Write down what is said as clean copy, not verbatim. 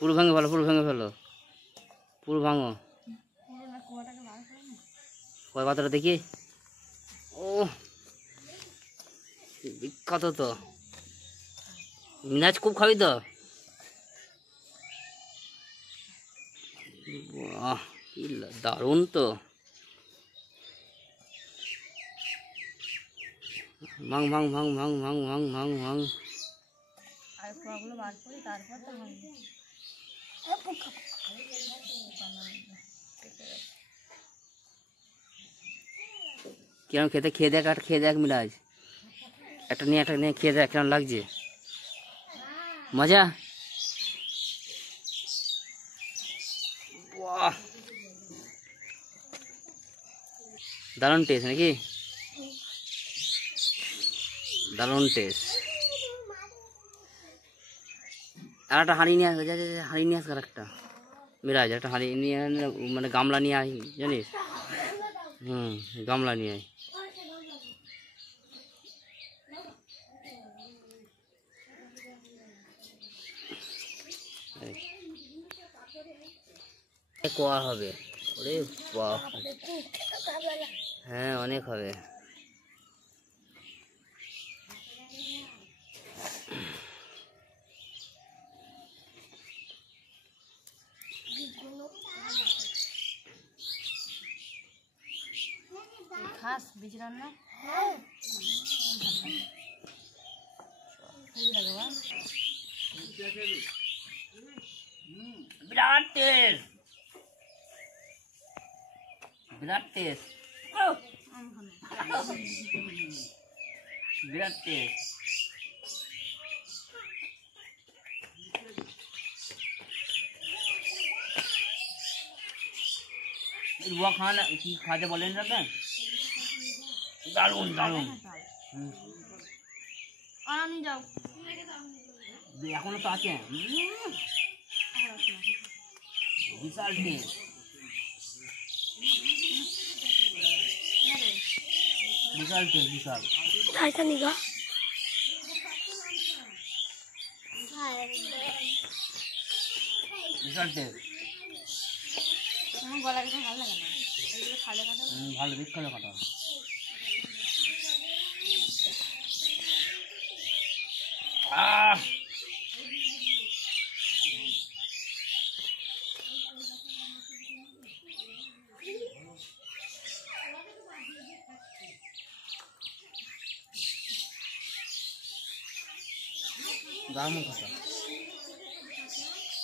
পুরো ভেঙে ফেলো, পুরো ভেঙে ফেলো, পুরো ভাঙো। কয় পাতাটা দেখি। ও বিখ্যাত তো, মিনাজ খুব খাবি তো। বাহ কি দারুণ তো। ভাঙ ভাঙ ভাঙ ভাঙ ভাঙ ভাঙ ভাঙ ভাঙ। কিরম খেতে, খেয়ে দেখ, একটা খেয়ে দেখ মিরাজ, একটা নিয়ে খেয়ে দেখ কেমন লাগছে। মজা। বাহ দারুণ টেস্ট নাকি, দারুণ টেস্ট। আর একটা হাঁড়ি নিয়ে আসবে, হাঁড়ি নিয়ে আসবে, আর একটা মিরাজ একটা হাঁড়ি নিয়ে, মানে গামলা নিয়ে আয় জানিস। গামলা নিয়ে আয়। কোয়া হবে, ওরে বাপ, হ্যাঁ অনেক হবে। খাস বীজ রান্না বিরাট টেস্ট, বিরাট টেস্ট, বিরাট টেস্ট। রুয়া খাওয়া কি খাওয়াতে বলেন না, দারুণ দারুণ। যাও এখনো তো আছে, বিশাল টেস্ট, বিশাল টেস্ট, বিশাল। বিশাল টেস্ট, গলা কিছু ভালো লাগে না, এগুলো খালে খাতে ভালো বিখ্যাত কাটা। দারুণ কথা।